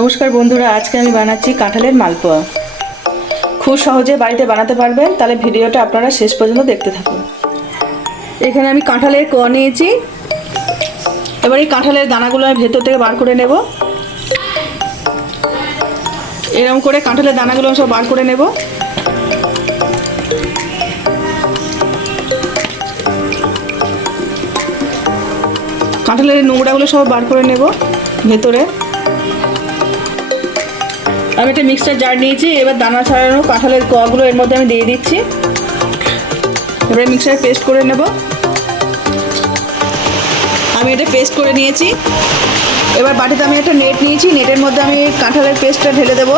নমস্কার বন্ধুরা, আজকে আমি বানাচ্ছি কাঁঠালের মালপোয়া। খুব সহজে বাড়িতে বানাতে পারবেন, তাহলে ভিডিওটা আপনারা শেষ পর্যন্ত দেখতে থাকুন। এখানে আমি কাঁঠালের কোয়া নিয়েছি। এবার এই কাঁঠালের দানাগুলো আমি ভেতর থেকে বার করে নেব। এরকম করে কাঁঠালের দানাগুলো সব বার করে নেব। কাঁঠালের নোংরাগুলো সব বার করে নেব ভেতরে। আমি একটা মিক্সচার জার নিয়েছি। এবার দানা ছাড়ানো কাঁঠালের কোয়াগুলো এর মধ্যে আমি দিয়ে দিচ্ছি। এবারে মিক্সচারে পেস্ট করে নেব। আমি এটা পেস্ট করে নিয়েছি। এবার বাটিতে আমি একটা নেট নিয়েছি। নেটের মধ্যে আমি কাঁঠালের পেস্টটা ঢেলে দেব।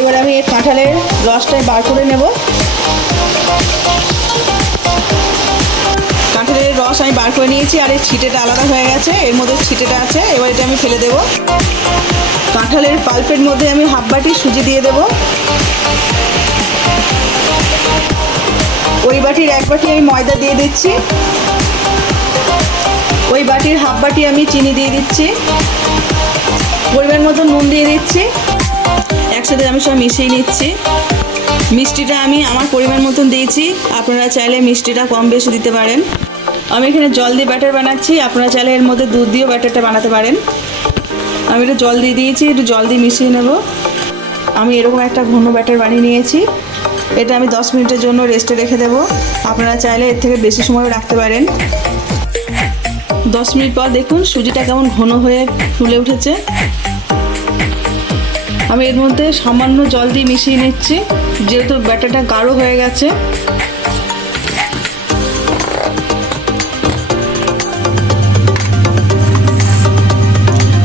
এবার আমি এই কাঁঠালের রসটাই বার করে নেব। কাঁঠালের রস আমি বার করে নিয়েছি, আর এই ছিটেটা আলাদা হয়ে গেছে। এর মধ্যে ছিটেটা আছে, এবার এটা আমি ফেলে দেব। কাঁঠালের পাল্পের মধ্যে আমি হাফ বাটি সুজি দিয়ে দেব। ওই বাটির এক বাটি আমি ময়দা দিয়ে দিচ্ছি। ওই বাটির হাফ বাটি আমি চিনি দিয়ে দিচ্ছি। পরিমাণ মতো নুন দিয়ে দিচ্ছি। একসাথে আমি সব মিশিয়ে নিচ্ছি। মিষ্টিটা আমি আমার পরিমাণ মতন দিয়েছি, আপনারা চাইলে মিষ্টিটা কম বেশি দিতে পারেন। আমি এখানে জল দিয়ে ব্যাটার বানাচ্ছি, আপনারা চাইলে এর মধ্যে দুধ দিয়েও ব্যাটারটা বানাতে পারেন। আমি একটু জল দিয়ে দিয়েছি, একটু জল দিয়ে মিশিয়ে নেব। আমি এরকম একটা ঘন ব্যাটার বানিয়ে নিয়েছি। এটা আমি 10 মিনিটের জন্য রেস্টে রেখে দেবো। আপনারা চাইলে এর থেকে বেশি সময় রাখতে পারেন। 10 মিনিট পর দেখুন সুজিটা কেমন ঘন হয়ে ফুলে উঠেছে। আমি এর মধ্যে সামান্য জল দিয়ে মিশিয়ে নিচ্ছি, যেহেতু ব্যাটারটা গাঢ় হয়ে গেছে।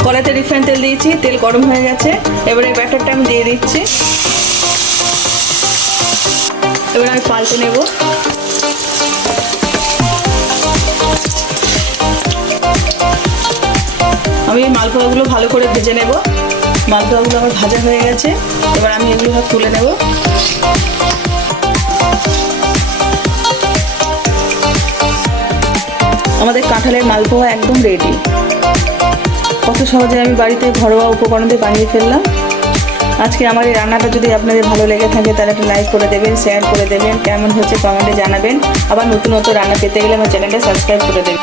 কড়াইতে রিফাইন তেল দিয়েছি, তেল গরম হয়ে গেছে। এবারে ব্যাটারটা আমি দিয়ে দিচ্ছি। এবার আমি পাল্টে নেব। আমি এই মালপোয়াগুলো ভালো করে ভেজে নেব। মালপোয়াগুলো আমার ভাজা হয়ে গেছে। এবার আমি এগুলো সব তুলে নেব। আমাদের কাঁঠালের মালপোয়া একদম রেডি। কত সহজে আমি বাড়িতে ঘরোয়া উপকরণ দিয়ে বানিয়ে ফেললাম। আজকে আমার এই রান্নাটা যদি আপনাদের ভালো লেগে থাকে, তাহলে একটা লাইক করে দেবেন, শেয়ার করে দেবেন। কেমন হচ্ছে কমেন্টে জানাবেন। আবার নতুন নতুন রান্না পেতে গেলে আমার চ্যানেলটা সাবস্ক্রাইব করে দেবেন।